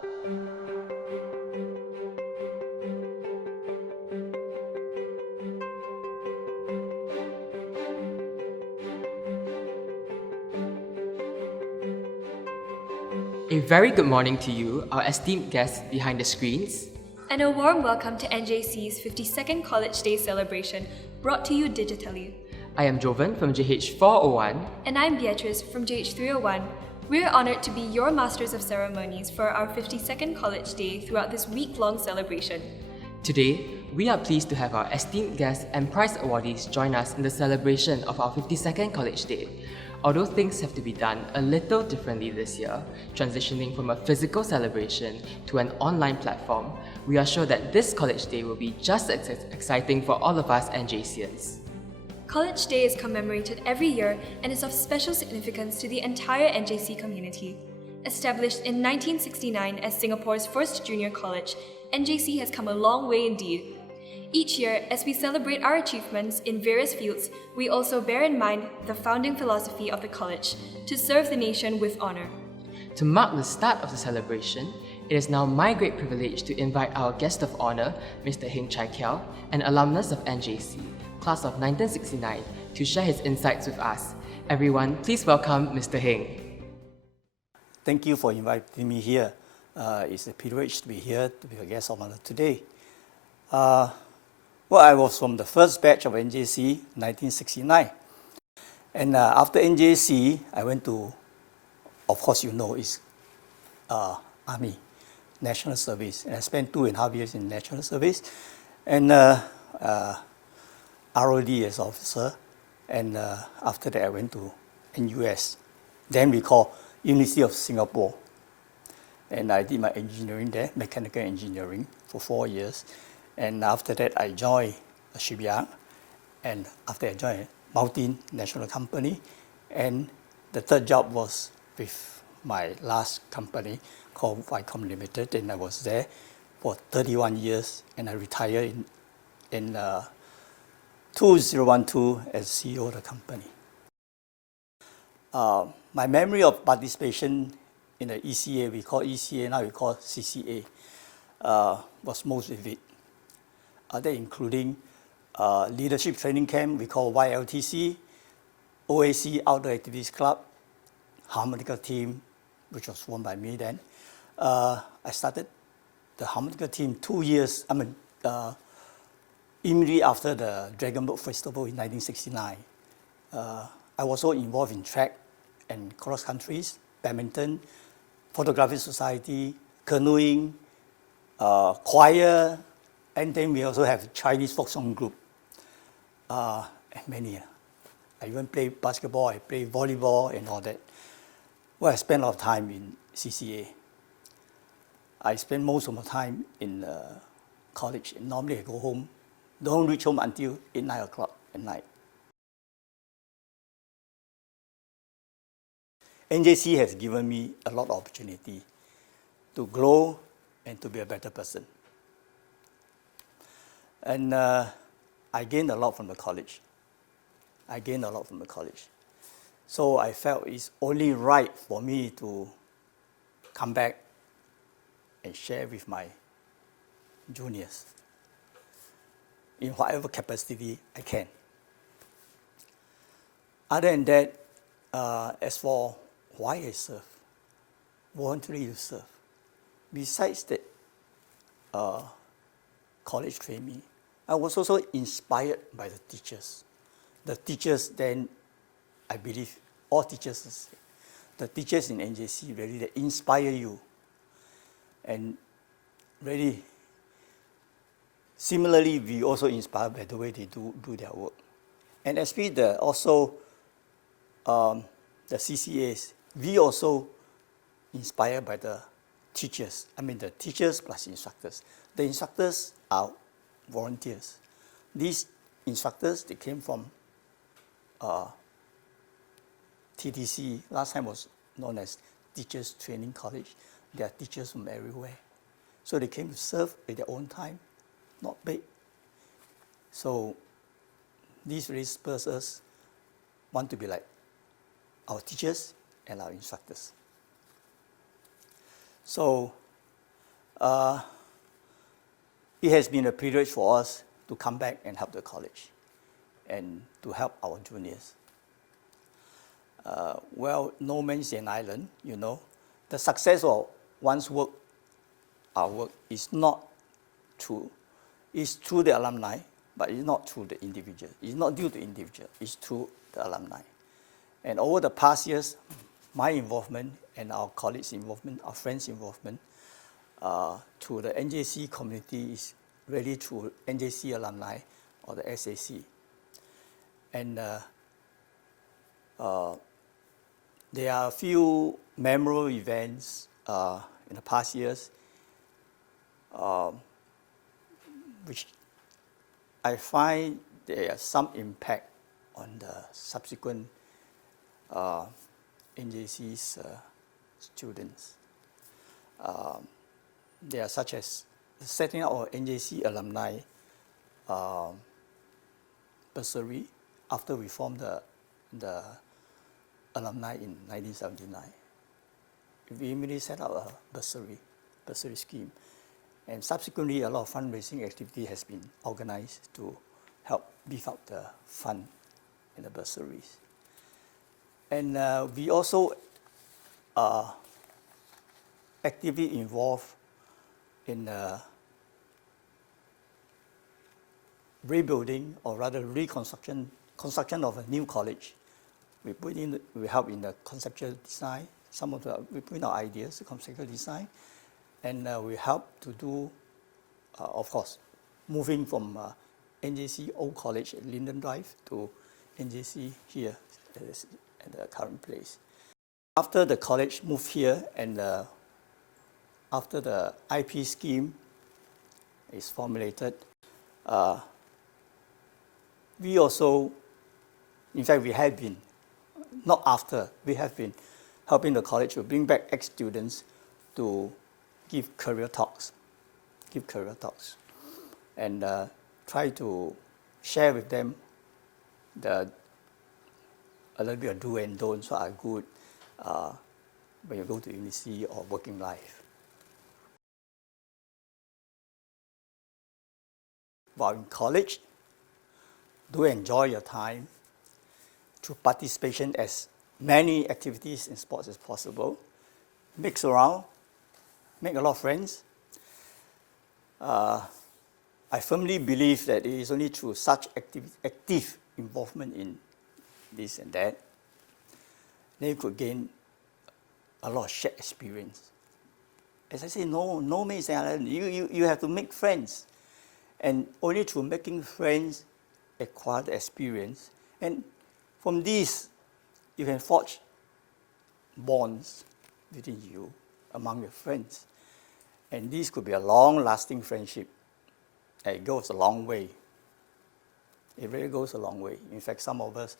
A very good morning to you, our esteemed guests behind the screens. And a warm welcome to NJC's 52nd College Day celebration, brought to you digitally. I am Jovan from JH401. And I'm Beatrice from JH301. We're honored to be your Masters of Ceremonies for our 52nd College Day throughout this week-long celebration. Today, we are pleased to have our esteemed guests and prize awardees join us in the celebration of our 52nd College Day. Although things have to be done a little differently this year, transitioning from a physical celebration to an online platform, we are sure that this College Day will be just as exciting for all of us NJCians. College Day is commemorated every year and is of special significance to the entire NJC community. Established in 1969 as Singapore's first junior college, NJC has come a long way indeed. Each year, as we celebrate our achievements in various fields, we also bear in mind the founding philosophy of the college, to serve the nation with honor. To mark the start of the celebration, it is now my great privilege to invite our guest of honor, Mr. Heng Chye Kiou, an alumnus of NJC, class of 1969, to share his insights with us. Everyone, please welcome Mr. Heng. Thank you for inviting me here. It's a privilege to be here to be a guest of honor today. Well, I was from the first batch of NJC, 1969. And after NJC, I went to, of course you know, is Army, National Service. And I spent 2.5 years in National Service. And ROD as officer. And after that, I went to NUS. Then we call University of Singapore. And I did my engineering there, mechanical engineering, for 4 years. And after that, I joined a shipyard. And after I joined a multinational company. And the third job was with my last company called Vicom Limited. And I was there for 31 years. And I retired in 2012 as CEO of the company. My memory of participation in the ECA, we call ECA, now we call CCA, was most vivid. That including leadership training camp, we call YLTC, OAC, Outdoor Activities Club, harmonica team, which was formed by me then. I started the harmonica team 2 years, immediately after the Dragon Boat Festival in 1969. I was also involved in track and cross countries, badminton, photographic society, canoeing, choir, and then we also have Chinese folk song group, and many. I even play basketball, I play volleyball and all that. Well, I spent a lot of time in CCA. I spend most of my time in college. And normally I go home, don't reach home until 8, 9 o'clock at night. NJC has given me a lot of opportunity to grow and to be a better person. And I gained a lot from the college. So I felt it's only right for me to come back and share with my juniors in whatever capacity I can. Other than that, as for why I serve, voluntarily to serve, besides that college trained me, I was also inspired by the teachers. The teachers then, I believe, all teachers, the teachers in NJC really, they inspire you. And really, similarly, we also inspired by the way they do their work. And especially the CCAs, we also inspired by the teachers. The teachers plus instructors. The instructors are volunteers. These instructors, they came from TTC, last time was known as Teachers Training College. They are teachers from everywhere. So they came to serve at their own time, not paid. So these really spurs us want to be like our teachers and our instructors. So it has been a privilege for us to come back and help the college and to help our juniors. Well, no man's an island, you know. The success of one's work, our work, is not true. It's through the alumni, but it's not through the individual. It's not due to individual. It's through the alumni. And over the past years, my involvement and our colleagues' involvement, our friends' involvement, through the NJC community is really through NJC alumni or the SAC. And there are a few memorable events in the past years which I find there are some impact on the subsequent NJC's students. They are such as setting up our NJC alumni bursary after we formed the alumni in 1979. We immediately set up a bursary scheme. And subsequently, a lot of fundraising activity has been organized to help beef up the fund in the bursaries. And we also actively involved in rebuilding, or rather construction of a new college. We help in the conceptual design. We put in our ideas, the conceptual design, and we help to do, of course, moving from NJC Old College at Linden Drive to NJC here at the current place. After the college moved here and after the IP scheme is formulated, we also, in fact, we have been, not after, we have been helping the college to bring back ex-students to give career talks, and try to share with them a little bit of do and don'ts, what are good when you go to university or working life. While in college, do enjoy your time through participation as many activities in sports as possible. Mix around, make a lot of friends. I firmly believe that it is only through such active involvement in this and that, then you could gain a lot of shared experience. As I say, no man is an island. You have to make friends. And only through making friends, acquire the experience. And from this, you can forge bonds within you, among your friends. And this could be a long-lasting friendship. And it goes a long way. It really goes a long way. In fact, some of us,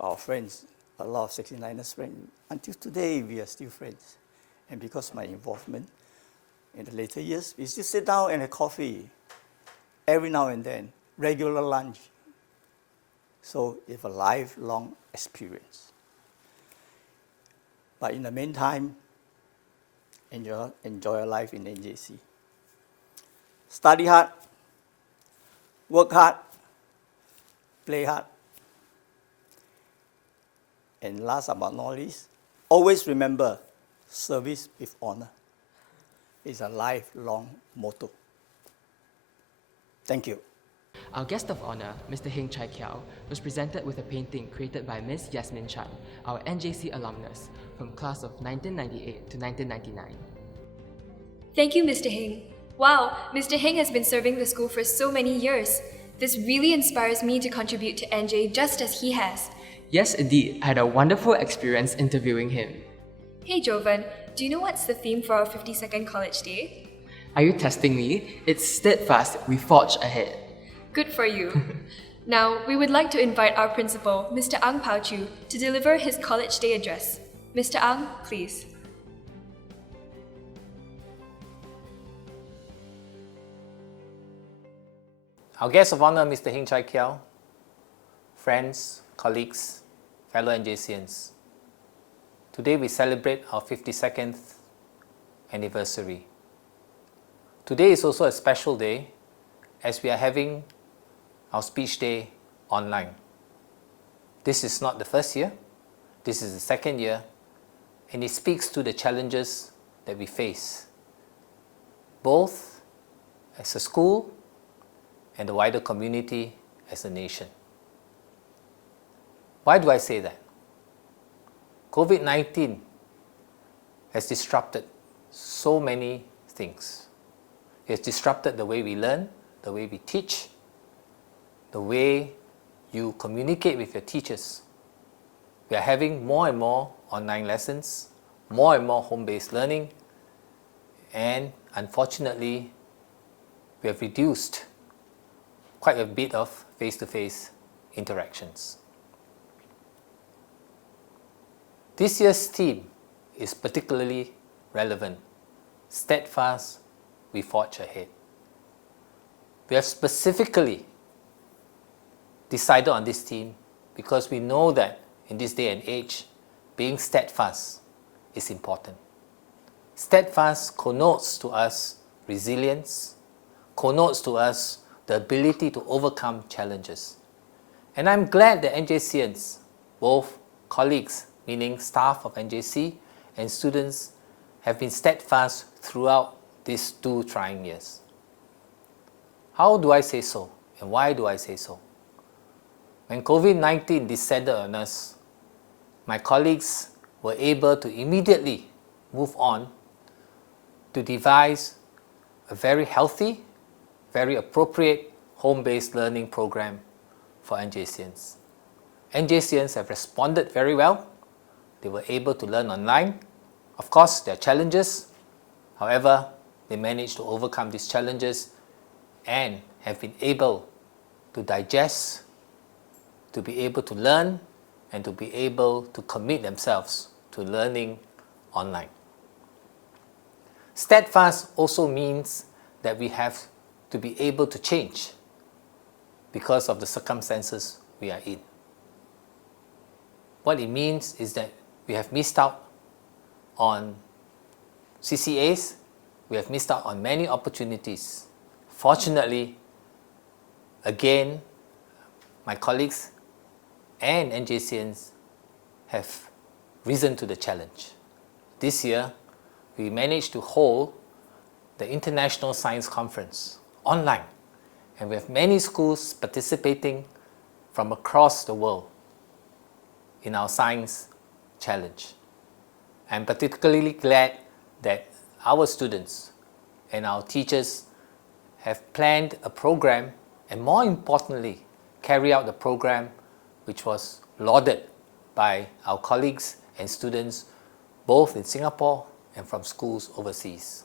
our friends, a lot of 69ers friends, until today, we are still friends. And because of my involvement in the later years, we still sit down and have coffee every now and then, regular lunch. So it's a lifelong experience. But in the meantime, enjoy your life in NJC. Study hard, work hard, play hard. And last but not least, always remember, service with honor is a lifelong motto. Thank you. Our guest of honor, Mr. Heng Chye Kiou, was presented with a painting created by Ms. Yasmin Chan, our NJC alumnus, from class of 1998 to 1999. Thank you, Mr. Heng. Wow, Mr. Heng has been serving the school for so many years. This really inspires me to contribute to NJ just as he has. Yes, indeed. I had a wonderful experience interviewing him. Hey Jovan, do you know what's the theme for our 52nd College Day? Are you testing me? It's Steadfast, we forge ahead. Good for you. Now, we would like to invite our principal, Mr. Ang Pow Chew, to deliver his College Day address. Mr. Ang, please. Our guest of honor, Mr. Heng Chye Kiou, friends, colleagues, fellow NJCians. Today we celebrate our 52nd anniversary. Today is also a special day as we are having our speech day online. This is not the first year, this is the second year, and it speaks to the challenges that we face, both as a school and the wider community as a nation. Why do I say that? COVID-19 has disrupted so many things. It has disrupted the way we learn, the way we teach, the way you communicate with your teachers. We are having more and more online lessons, more and more home-based learning, and unfortunately, we have reduced quite a bit of face-to-face interactions. This year's theme is particularly relevant. Steadfast, we forge ahead. We have specifically decided on this theme because we know that in this day and age, being steadfast is important. Steadfast connotes to us resilience, connotes to us the ability to overcome challenges. And I'm glad that NJCians, both colleagues, meaning staff of NJC, and students have been steadfast throughout these 2 trying years. How do I say so, and why do I say so? When COVID-19 descended on us, my colleagues were able to immediately move on to devise a very healthy, very appropriate home-based learning program for NJCians. NJCians have responded very well. They were able to learn online. Of course, there are challenges. However, they managed to overcome these challenges and have been able to digest, to be able to learn, and to be able to commit themselves to learning online. Steadfast also means that we have to be able to change because of the circumstances we are in. What it means is that we have missed out on CCAs, we have missed out on many opportunities. Fortunately, again, my colleagues and NJCians have risen to the challenge. This year, we managed to hold the International Science Conference online, and we have many schools participating from across the world in our science challenge. I'm particularly glad that our students and our teachers have planned a program, and more importantly, carry out the program which was lauded by our colleagues and students both in Singapore and from schools overseas.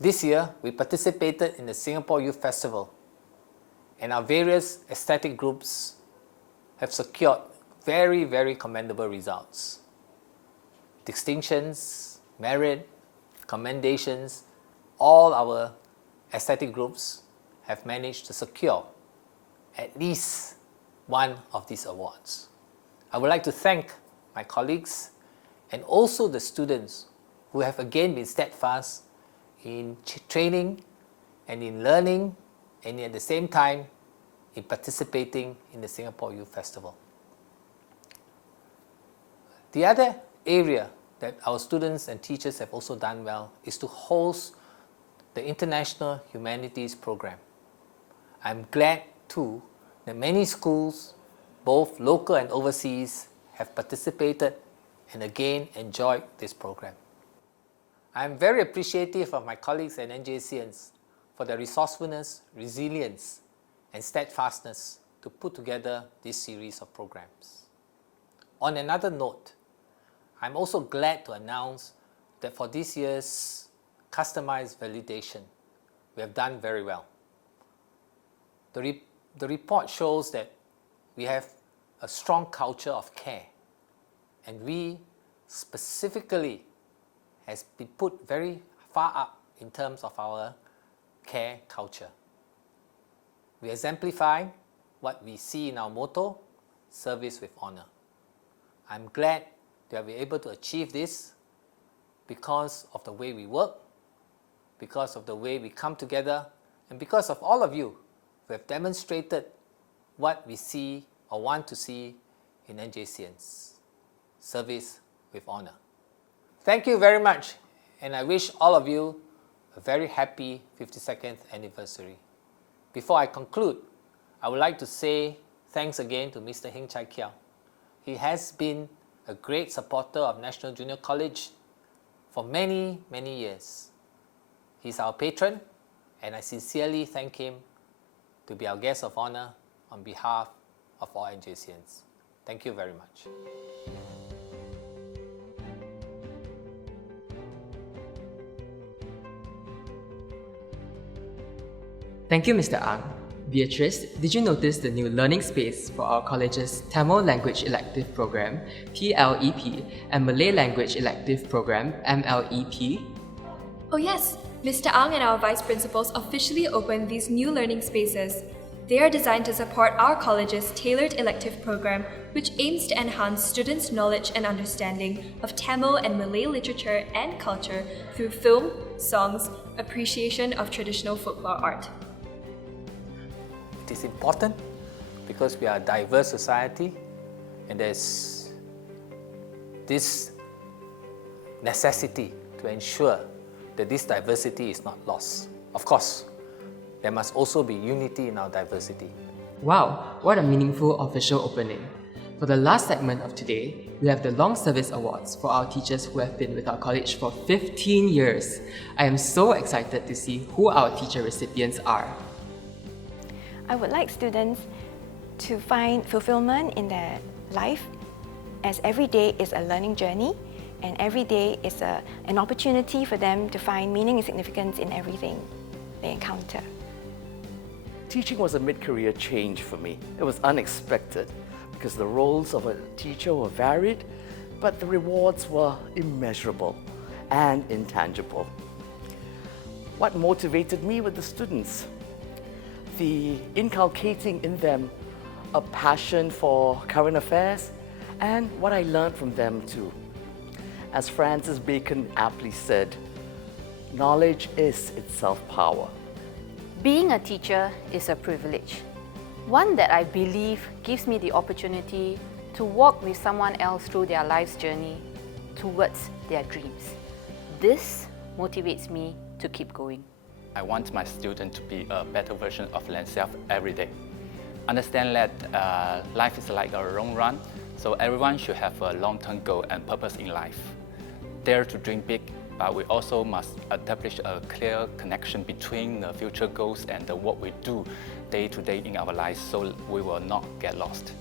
This year, we participated in the Singapore Youth Festival, and our various aesthetic groups have secured very, very commendable results. Distinctions, merit, commendations, all our aesthetic groups have managed to secure at least one of these awards. I would like to thank my colleagues and also the students who have again been steadfast in training and in learning, and at the same time in participating in the Singapore Youth Festival. The other area that our students and teachers have also done well is to host the International Humanities Program. I'm glad too that many schools, both local and overseas, have participated and again enjoyed this program. I'm very appreciative of my colleagues and NJCians for their resourcefulness, resilience, and steadfastness to put together this series of programs. On another note, I'm also glad to announce that for this year's customized validation, we have done very well. The report shows that we have a strong culture of care, and we specifically has been put very far up in terms of our care culture. We exemplify what we see in our motto, service with honor. I'm glad that we're able to achieve this because of the way we work, because of the way we come together, and because of all of you who have demonstrated what we see or want to see in NJCians. Service with honor. Thank you very much, and I wish all of you a very happy 52nd anniversary. Before I conclude, I would like to say thanks again to Mr. Heng Chye Kiou. He has been a great supporter of National Junior College for many, many years. He's our patron, and I sincerely thank him to be our guest of honor on behalf of all NJCians. Thank you very much. Thank you, Mr. Ang. Beatrice, did you notice the new learning space for our college's Tamil Language Elective Program, TLEP, and Malay Language Elective Program, MLEP? Oh yes, Mr. Ang and our vice principals officially opened these new learning spaces. They are designed to support our college's tailored elective program, which aims to enhance students' knowledge and understanding of Tamil and Malay literature and culture through film, songs, appreciation of traditional folklore art. It is important because we are a diverse society, and there's this necessity to ensure that this diversity is not lost. Of course, there must also be unity in our diversity. Wow, what a meaningful official opening. For the last segment of today, we have the Long Service Awards for our teachers who have been with our college for 15 years. I am so excited to see who our teacher recipients are. I would like students to find fulfillment in their life, as every day is a learning journey and every day is an opportunity for them to find meaning and significance in everything they encounter. Teaching was a mid-career change for me. It was unexpected because the roles of a teacher were varied, but the rewards were immeasurable and intangible. What motivated me were the students. The inculcating in them a passion for current affairs and what I learned from them too. As Francis Bacon aptly said, knowledge is itself power. Being a teacher is a privilege, one that I believe gives me the opportunity to walk with someone else through their life's journey towards their dreams. This motivates me to keep going. I want my student to be a better version of themselves every day. Understand that life is like a long run, so everyone should have a long-term goal and purpose in life. Dare to dream big, but we also must establish a clear connection between the future goals and what we do day to day in our lives, so we will not get lost.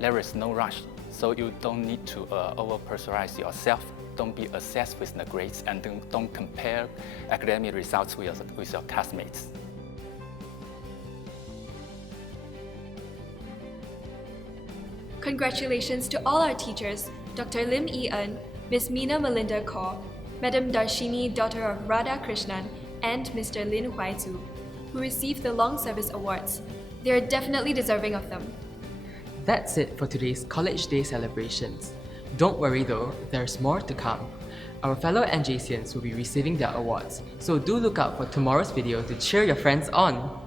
There is no rush, so you don't need to over-pressurize yourself. Don't be obsessed with the grades, and don't compare academic results with your classmates. Congratulations to all our teachers, Dr. Lim E. Eun, Ms. Meena Melinda Kaur, Madam Darshini, daughter of Radha Krishnan, and Mr. Lin Huai Tzu, who received the Long Service Awards. They are definitely deserving of them. That's it for today's College Day celebrations. Don't worry though, there's more to come. Our fellow NJCians will be receiving their awards, so do look out for tomorrow's video to cheer your friends on.